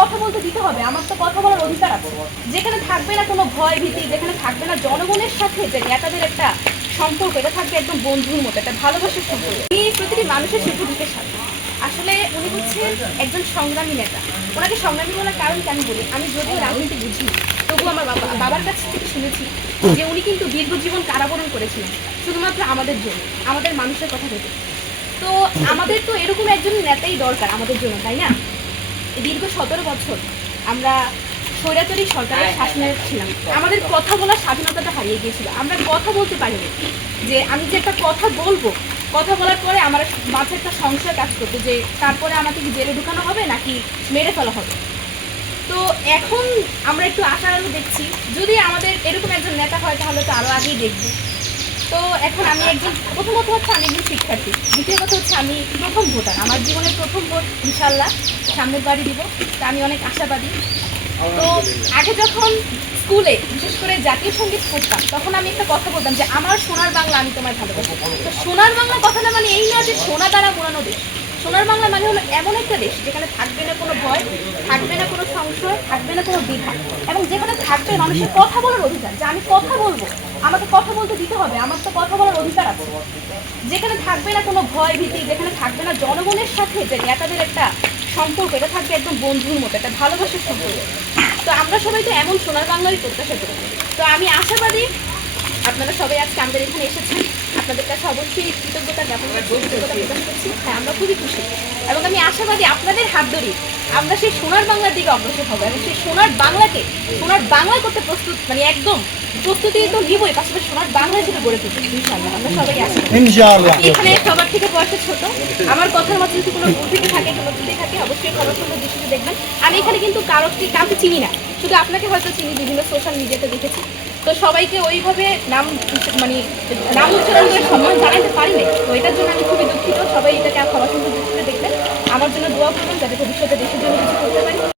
কথা বলতে দিতে হবে, আমার তো কথা বলার অধিকার আছে। যেখানে থাকবে না কোনো ভয় ভীতি, যেখানে থাকবে না জনগণের সাথে যে নেতাদের একটা সম্পর্ক, এটা থাকবে একদম বন্ধুর মতো, একটা ভালোবাসার সম্পর্ক। প্রতিটি মানুষের সুখে দুঃখের সাথে। আসলে উনি হচ্ছেন একজন সংগ্রামী নেতা। ওনাকে সংগ্রামী বলার কারণ কি আমি বলি, আমি যদিও রাজনীতি বুঝি, তবু আমার বাবার কাছ থেকে শুনেছি যে উনি কিন্তু দীর্ঘজীবন কারাবরণ করেছিলেন শুধুমাত্র আমাদের জন্য, আমাদের মানুষের কথা ভেবে। তো আমাদের তো এরকম একজন নেতাই দরকার আমাদের জন্য, তাই না? দীর্ঘ 17 বছর আমরা স্বৈরাচারী সরকারের শাসনে ছিলাম, আমাদের কথা বলার স্বাধীনতাটা হারিয়ে গিয়েছিল, আমরা কথা বলতে পারিনি। যে আমি যে একটা কথা বলবো, কথা বলার পরে আমার মাঝে একটা সংশয় কাজ করতো যে তারপরে আমাকে কি জেলে ঢুকানো হবে নাকি মেরে ফেলা হবে। তো এখন আমরা একটু আশার আলো দেখছি, যদি আমাদের এরকম একজন নেতা হয় তাহলে তো আরও আগেই দেখব। তো এখন আমি একজন, প্রথম কথা হচ্ছে আমি একজন শিক্ষার্থী, দ্বিতীয় কথা হচ্ছে আমি প্রথম ভোটার, আমার জীবনের প্রথম ভোট ইনশাল্লাহ সামনের বাড়ি দিব। তা আমি অনেক আশাবাদী। তো আগে যখন স্কুলে বিশেষ করে জাতীয় সঙ্গীত পড়তাম, তখন আমি একটা কথা বলতাম যে আমার সোনার বাংলা আমি তোমায় ভালোবাসি। তো সোনার বাংলা কথাটা মানে এই না যে সোনা দ্বারা মোড়ানো দেশ। সোনার বাংলা মানে হলো এমন একটা দেশ যেখানে থাকবে না কোনো ভয়, থাকবে না কোনো সংশয়, থাকবে না কোনো দ্বিধা, এবং যেখানে থাকবে মানুষের কথা বলার অধিকার, যে আমি কথা বলবো, আমাকে কথা বলতে দিতে হবে, আমার তো কথা বলার অধিকার আছে। যেখানে থাকবে না কোনো ভয় ভীতি, যেখানে থাকবে না জনগণের সাথে যে নেতাদের একটা সম্পর্ক, এটা থাকবে একদম বন্ধুর মতো, একটা ভালোবাসার সম্পর্ক। তো আমরা সবাই তো এমন সোনার বাংলারই প্রত্যাশা করি। তো আমি আশাবাদী আপনারা সবাই আজকে আমাদের এখানে এসেছেন, আপনাদের কাছে অবশ্যই কৃতজ্ঞতা জ্ঞাপন করছি, কৃতজ্ঞতা প্রকাশ করছি। হ্যাঁ, আমরা খুবই খুশি এবং আমি আশাবাদী আপনাদের হাত ধরি আমরা সেই সোনার বাংলার দিকে অগ্রসর হবো এবং সেই সোনার বাংলাকে সোনার বাংলা করতে প্রস্তুত, মানে একদম প্রস্তুতি তো নিবই, পাশাপাশি সোনার বাংলা হিসেবে গড়ে তুলবো ইনশাআল্লাহ। আমরা সবাই আছি ইনশাআল্লাহ। এখানে সবার থেকে বয়সে ছোট, আমার কথার মধ্যে যদি কোনো ভুল থেকে থাকে, কোনো ত্রুটি থাকে, অবশ্যই খবর সুন্দর দৃষ্টিতে দেখবেন। আমি এখানে কিন্তু কাউকে চিনি না, শুধু আপনাকে হয়তো চিনি, বিভিন্ন সোশ্যাল মিডিয়াতে দেখেছি। তো সবাইকে ওইভাবে নাম উচ্চারণ করে সম্মান জানাতে পারি নাই, তো এটার জন্য আমি খুবই দুঃখিত। সবাই এটাকে খবর সুন্দর দৃষ্টিতে দেখবেন, আমার জন্য দোয়া করবেন যাতে ভবিষ্যতে দেশের জন্য কিছু করতে পারি।